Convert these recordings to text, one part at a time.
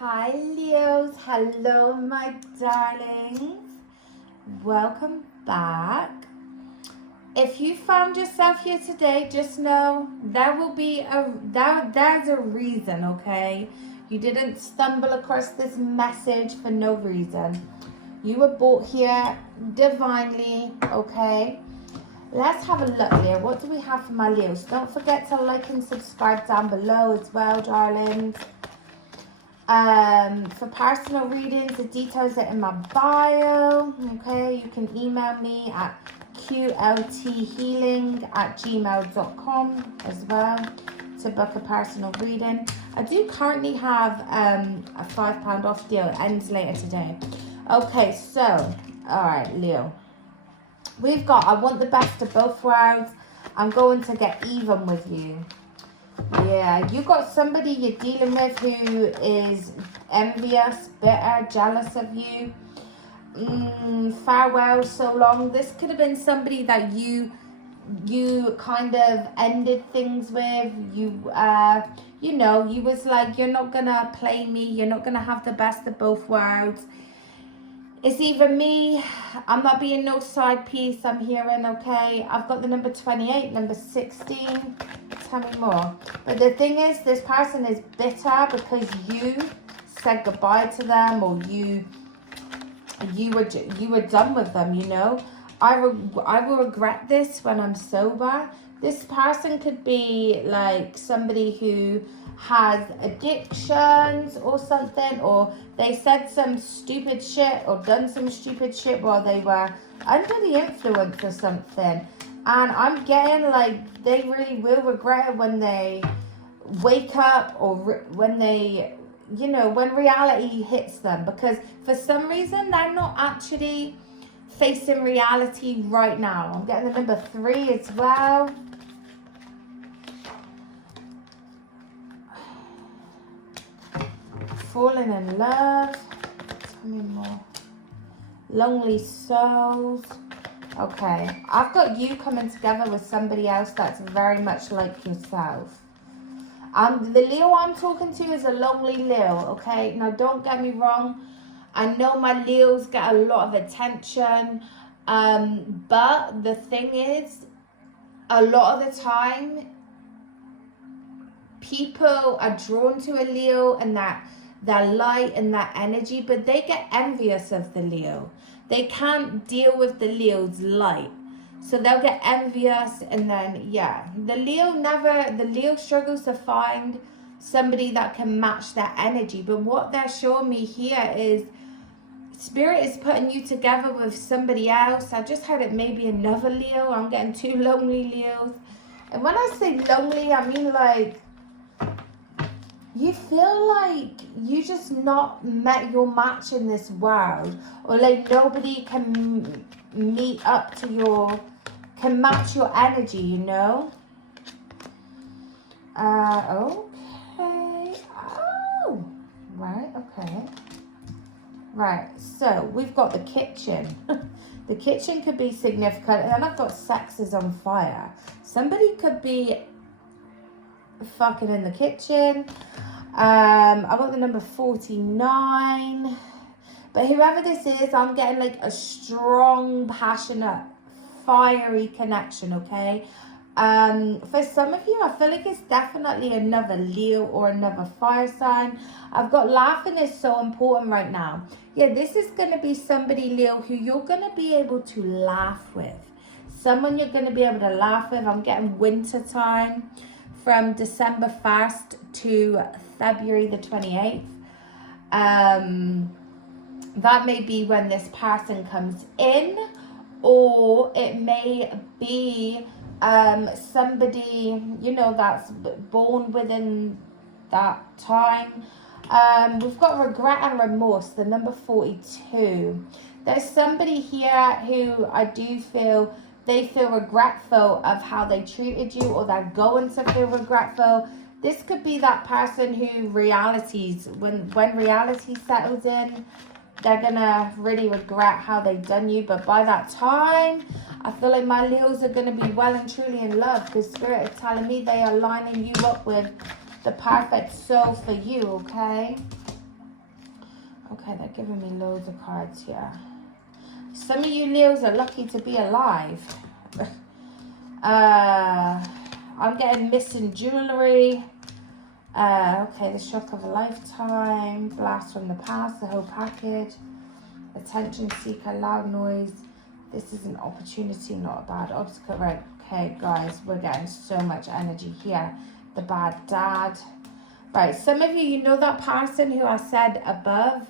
Hi Leos, hello my darlings, welcome back. If you found yourself here today, just know there's a reason, okay? You didn't stumble across this message for no reason. You were brought here divinely, okay? Let's have a look, Leo. What do we have for my Leos? Don't forget to like and subscribe down below as well, darlings. For personal readings, the details are in my bio. Okay, you can email me at qlthealing@gmail.com as well to book a personal reading. I do currently have a £5 off deal. It ends later today. Okay, so all right, Leo. We've got I want the best of both worlds. I'm going to get even with you. Yeah, you got somebody you're dealing with who is envious, bitter, jealous of you. Farewell, so long. This could have been somebody that you kind of ended things with. You was like, you're not gonna play me. You're not gonna have the best of both worlds. It's either me, I'm not being no side piece, I'm hearing, okay? I've got the number 28, number 16. Tell me more. But the thing is, this person is bitter because you said goodbye to them, or you were done with them, you know? I will regret this when I'm sober. This person could be like somebody who has addictions or something, or they said some stupid shit or done some stupid shit while they were under the influence or something. And I'm getting like they really will regret it when they wake up, or when they, when reality hits them, because for some reason they're not actually facing reality right now. I'm getting the number 3 as well. Falling in love. Tell me more. Lonely souls. Okay, I've got you coming together with somebody else that's very much like yourself. The Leo I'm talking to is a lonely Leo, okay? Now, don't get me wrong. I know my Leos get a lot of attention. But the thing is, a lot of the time, people are drawn to a Leo and that light and that energy, but they get envious of the Leo. They can't deal with the Leo's light, so they'll get envious. And then the Leo struggles to find somebody that can match that energy. But what they're showing me here is Spirit is putting you together with somebody else. I just had it maybe another Leo. I'm getting 2 lonely Leos. And when I say lonely, I mean like you feel like you just not met your match in this world, or like nobody can meet up to can match your energy, you know? Okay. Oh, right, okay. Right, so we've got the kitchen. The kitchen could be significant, and then I've got sex is on fire. Somebody could be fucking in the kitchen. I got the number 49. But whoever this is, I'm getting like a strong, passionate, fiery connection, okay? For some of you, I feel like it's definitely another Leo or another fire sign. I've got laughing is so important right now. Yeah, this is going to be somebody, Leo, who you're going to be able to laugh with. Someone you're going to be able to laugh with. I'm getting winter time from December 1st to February the 28th. That may be when this person comes in, or it may be somebody, that's born within that time. We've got regret and remorse, the number 42. There's somebody here who I do feel they feel regretful of how they treated you, or they're going to feel regretful. This could be that person who when reality settles in, they're gonna really regret how they've done you. But by that time, I feel like my Leos are gonna be well and truly in love, because Spirit is telling me they are lining you up with the perfect soul for you, okay? Okay, they're giving me loads of cards here. Some of you Leos are lucky to be alive. I'm getting missing jewelry. Okay, the shock of a lifetime. Blast from the past, the whole package. Attention seeker, loud noise. This is an opportunity, not a bad obstacle. Right, okay, guys, we're getting so much energy here. The bad dad. Right, some of you know that person who I said above.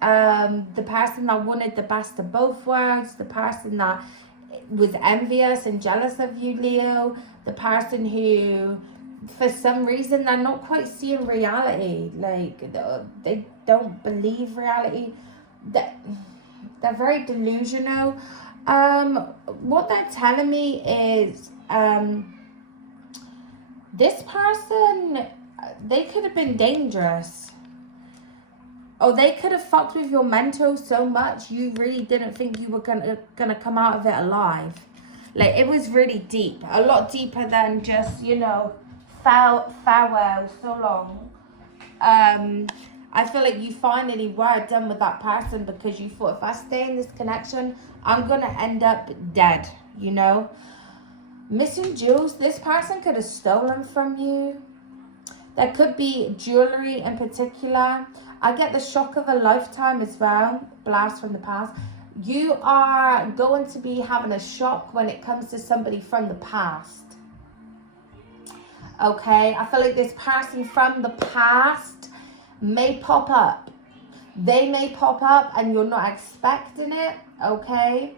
The person that wanted the best of both worlds. The person that was envious and jealous of you, Leo. The person who, for some reason, they're not quite seeing reality. Like, they don't believe reality. They're very delusional. What they're telling me is this person, they could have been dangerous. Or they could have fucked with your mental so much you really didn't think you were gonna come out of it alive. Like, it was really deep. A lot deeper than just, you know, farewell, so long. I feel like you finally were done with that person because you thought, if I stay in this connection, I'm going to end up dead, you know. Missing jewels, this person could have stolen from you. There could be jewelry in particular. I get the shock of a lifetime as well, blast from the past. You are going to be having a shock when it comes to somebody from the past. Okay, I feel like this person from the past may pop up. They may pop up and you're not expecting it, okay?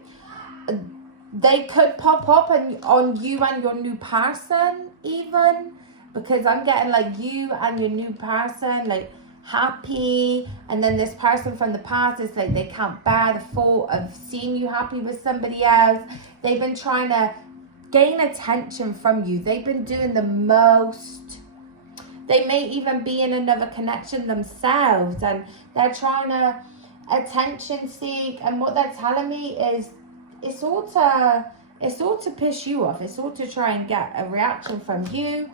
They could pop up on you and your new person even, because I'm getting like you and your new person like happy, and then this person from the past is like they can't bear the thought of seeing you happy with somebody else. They've been trying to gain attention from you. They've been doing the most. They may even be in another connection themselves and they're trying to attention seek, and what they're telling me is it's all to piss you off. It's all to try and get a reaction from you.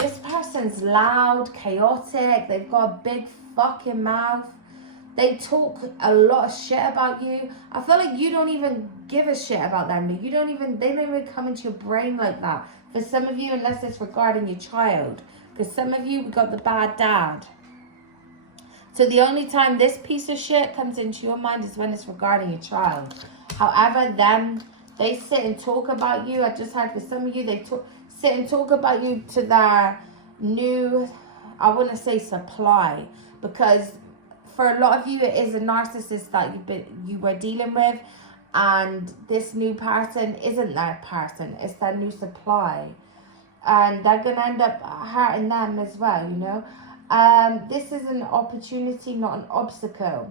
This person's loud, chaotic. They've got a big fucking mouth. They talk a lot of shit about you. I feel like you don't even give a shit about them. They don't even come into your brain like that. For some of you, unless it's regarding your child. Because some of you, we got the bad dad. So the only time this piece of shit comes into your mind is when it's regarding your child. However, they sit and talk about you. I just heard for some of you, they sit and talk about you to their new, I wouldn't say supply, because for a lot of you, it is a narcissist that you were dealing with, and this new person isn't their person, it's their new supply, and they're gonna end up hurting them as well, you know. This is an opportunity, not an obstacle.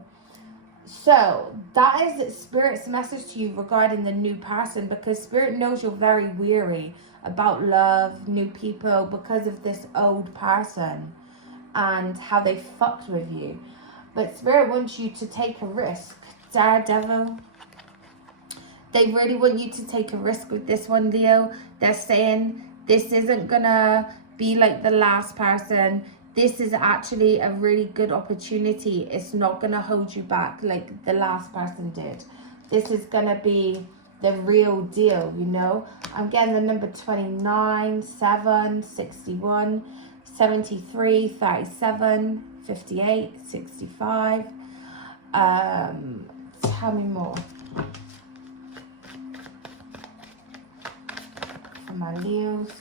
So that is Spirit's message to you regarding the new person, because Spirit knows you're very weary about love, new people, because of this old person and how they fucked with you. But Spirit wants you to take a risk, Daredevil. They really want you to take a risk with this one, Leo. They're saying this isn't gonna be like the last person. This is actually a really good opportunity. It's not gonna hold you back like the last person did. This is gonna be the real deal, you know. I'm getting the number 29, 7, 61, 73, 37, 58, 65. Tell me more. For my Leos.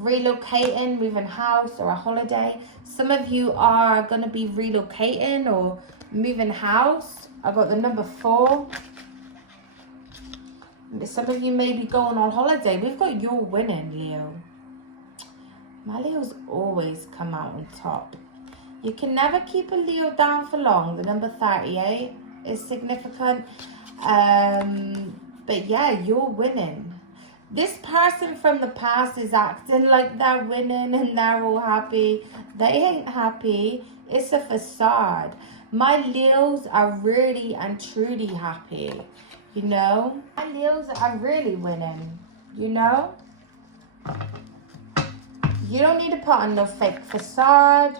Relocating, moving house or a holiday. Some of you are going to be relocating or moving house. I got the number 4. Some of you may be going on holiday. We've got you're winning, Leo. My Leos always come out on top. You can never keep a Leo down for long. The number 38 is significant. But yeah, you're winning. This person from the past is acting like they're winning and they're all happy. They ain't happy. It's a facade. My Leos are really and truly happy. You know? My Leos are really winning. You know? You don't need to put on no fake facade.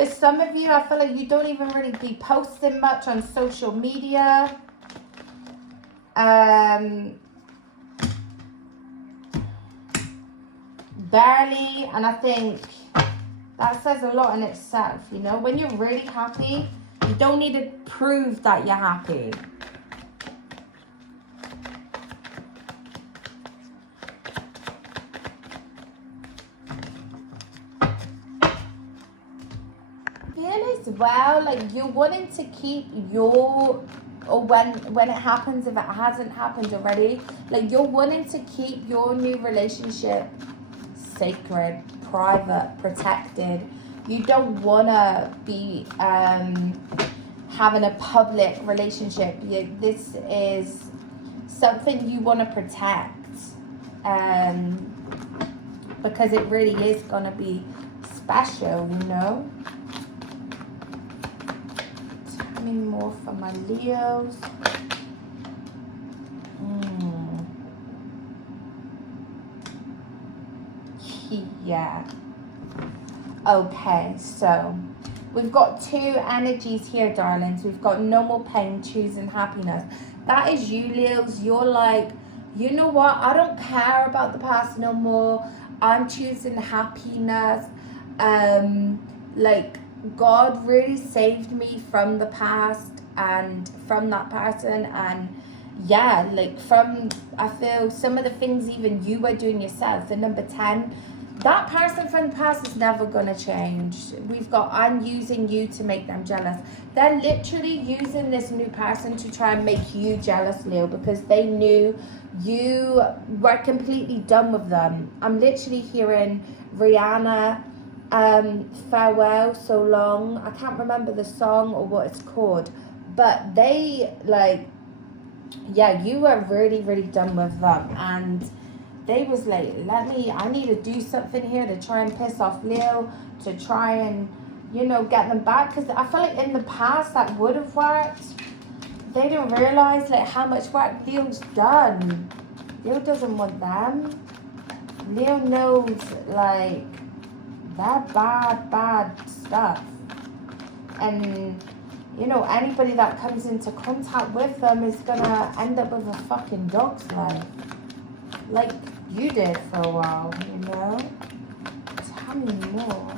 For some of you, I feel like you don't even really be posting much on social media. Barely. And I think that says a lot in itself, you know. When you're really happy, you don't need to prove that you're happy. Feel as well like you're wanting to keep your, or when it happens, if it hasn't happened already, like you're wanting to keep your new relationship sacred, private, protected. You don't want to be having a public relationship. This is something you want to protect, because it really is going to be special, you know. Tell me more for my Leos. Yeah. Okay, so we've got two energies here, darlings. We've got no more pain, choosing happiness. That is you, Leos. You're like, you know what? I don't care about the past no more. I'm choosing happiness. Like, God really saved me from the past and from that person. And yeah, like I feel some of the things even you were doing yourself. And number 10, that person from the past is never going to change. We've got, I'm using you to make them jealous. They're literally using this new person to try and make you jealous, Leo, because they knew you were completely done with them. I'm literally hearing Rihanna, Farewell, So Long. I can't remember the song or what it's called. But they, like, yeah, you were really, really done with them. And they was like, I need to do something here to try and piss off Leo, to try and, you know, get them back. Because I feel like in the past that would have worked. They didn't realize like how much work Leo's done. Leo doesn't want them. Leo knows like that bad stuff. And, you know, anybody that comes into contact with them is gonna end up with a fucking dog's life. Like you did for a while, you know? Tell me more.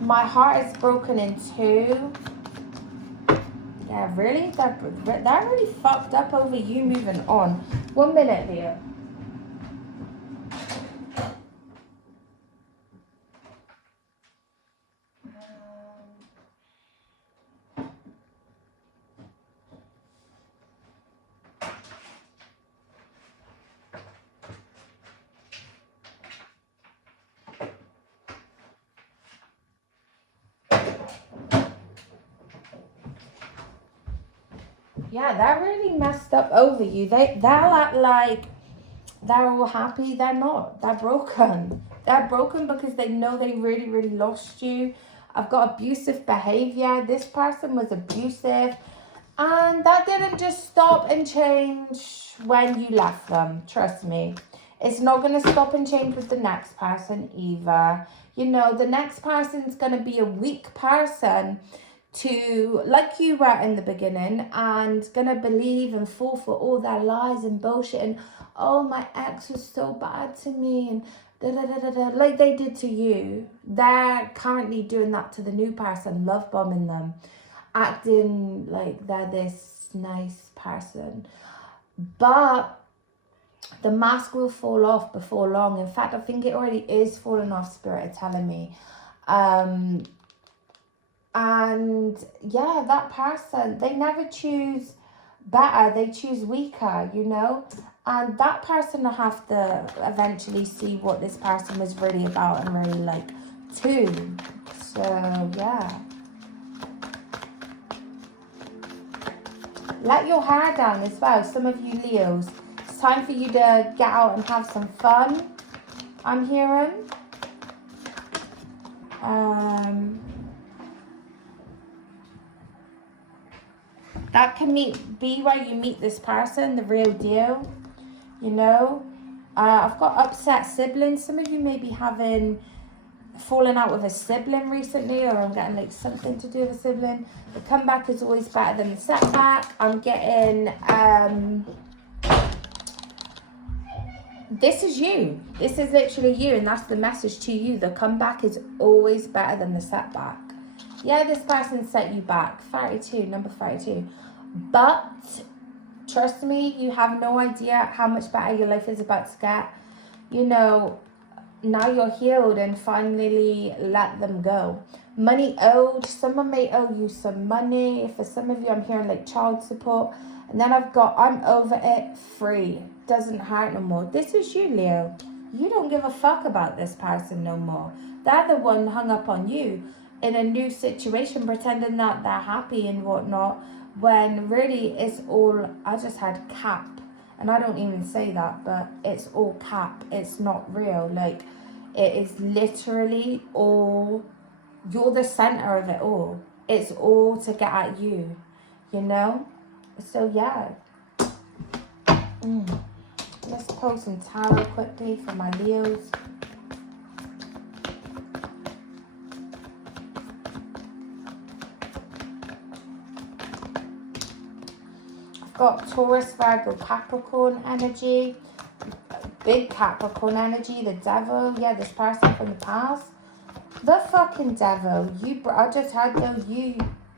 My heart is broken in two. Yeah, really? That really fucked up over you moving on. 1 minute, Leo. Yeah, that really messed up over you. They're like they're all happy. They're not. They're broken. They're broken because they know they really, really lost you. I've got abusive behavior. This person was abusive. And that didn't just stop and change when you left them. Trust me. It's not going to stop and change with the next person either. You know, the next person's going to be a weak person to, like you were in the beginning, and gonna believe and fall for all their lies and bullshit and, oh, my ex was so bad to me and like they did to you. They're currently doing that to the new person, love bombing them, acting like they're this nice person. But the mask will fall off before long. In fact, I think it already is falling off, Spirit are telling me. And yeah, that person, they never choose better, they choose weaker, you know. And that person will have to eventually see what this person was really about and really like too. So yeah, let your hair down as well. Some of you Leos, it's time for you to get out and have some fun, I'm hearing. That can be where you meet this person, the real deal, you know. I've got upset siblings. Some of you may be having falling out with a sibling recently, or I'm getting like something to do with a sibling. The comeback is always better than the setback. I'm getting this is you. This is literally you, and that's the message to you. The comeback is always better than the setback. Yeah, this person set you back. 32, number 32. But trust me, you have no idea how much better your life is about to get. You know, now you're healed and finally let them go. Money owed. Someone may owe you some money. For some of you, I'm hearing like child support. And then I've got, I'm over it, free. Doesn't hurt no more. This is you, Leo. You don't give a fuck about this person no more. They're the one hung up on you in a new situation, pretending that they're happy and whatnot, when really it's all, I just had cap. And I don't even say that, but it's all cap. It's not real. Like, it is literally all, you're the center of it all. It's all to get at you, you know? So, yeah. Let's pull some tarot quickly for my Leos. I've got Taurus, Virgo, Capricorn energy. Big Capricorn energy, the devil. Yeah, this person from the past. The fucking devil. I just heard though, you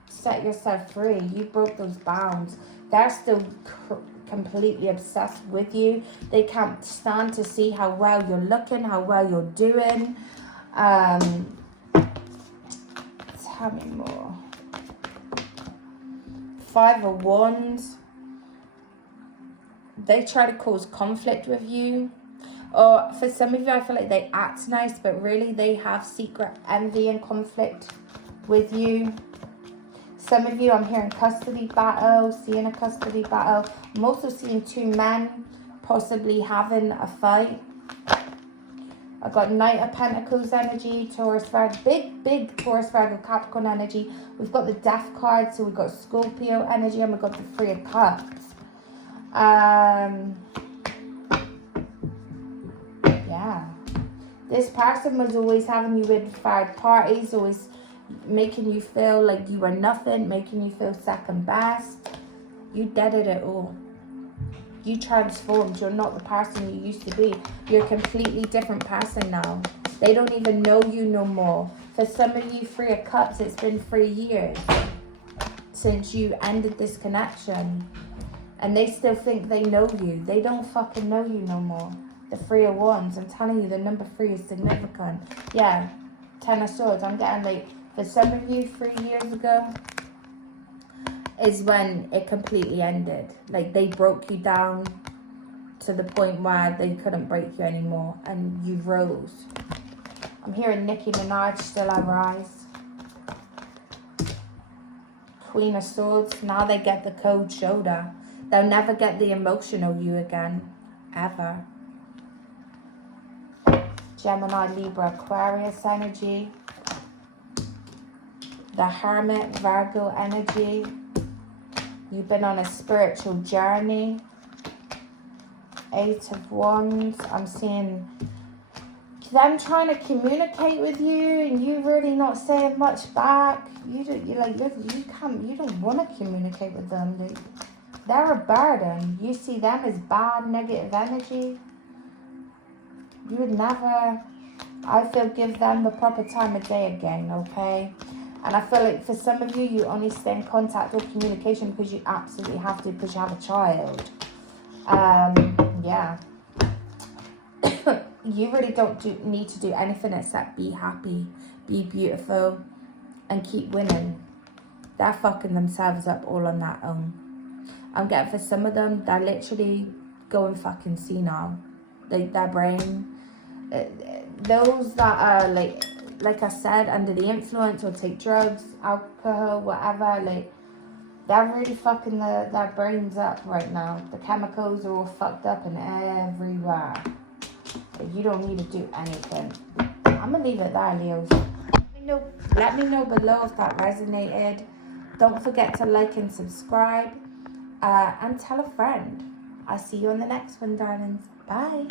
set yourself free. You broke those bounds. They're still completely obsessed with you. They can't stand to see how well you're looking, how well you're doing. Tell me more. 5 of Wands. They try to cause conflict with you. Or for some of you, I feel like they act nice, but really they have secret envy and conflict with you. Some of you, I'm hearing custody battle, seeing a custody battle. I'm also seeing 2 men possibly having a fight. I've got Knight of Pentacles energy, Taurus, Virgo, big Taurus, Virgo, Capricorn energy. We've got the Death card, so we've got Scorpio energy, and we've got the 3 of Cups. Yeah. This person was always having you in third parties, always making you feel like you were nothing, making you feel second best. You deaded it all. You transformed. You're not the person you used to be. You're a completely different person now. They don't even know you no more. For some of you, 3 of Cups, it's been 3 years since you ended this connection. And they still think they know you. They don't fucking know you no more. The 3 of Wands. I'm telling you, the number 3 is significant. Yeah. 10 of Swords. I'm getting like, for some of you, 3 years ago is when it completely ended. Like, they broke you down to the point where they couldn't break you anymore, and you rose. I'm hearing Nicki Minaj, Still I Rise. Queen of Swords. Now they get the cold shoulder. They'll never get the emotional you again. Ever. Gemini, Libra, Aquarius energy. The Hermit, Virgo energy. You've been on a spiritual journey. 8 of Wands. I'm seeing them trying to communicate with you, and you really not saying much back. You don't want to communicate with them. They're a burden. You see them as bad, negative energy. You would never, I feel, give them the proper time of day again, okay? And I feel like for some of you, you only stay in contact or communication because you absolutely have to, because you have a child. Yeah. You really don't need to do anything except be happy, be beautiful, and keep winning. They're fucking themselves up all on their own. I'm getting for some of them, they're literally going fucking senile. Like, their brain. Those that are, like I said, under the influence or take drugs, alcohol, whatever, like, they're really fucking their brains up right now. The chemicals are all fucked up and everywhere. But you don't need to do anything. I'm going to leave it there, Leos. Let me know below if that resonated. Don't forget to like and subscribe. And tell a friend. I'll see you on the next one, darlings. Bye.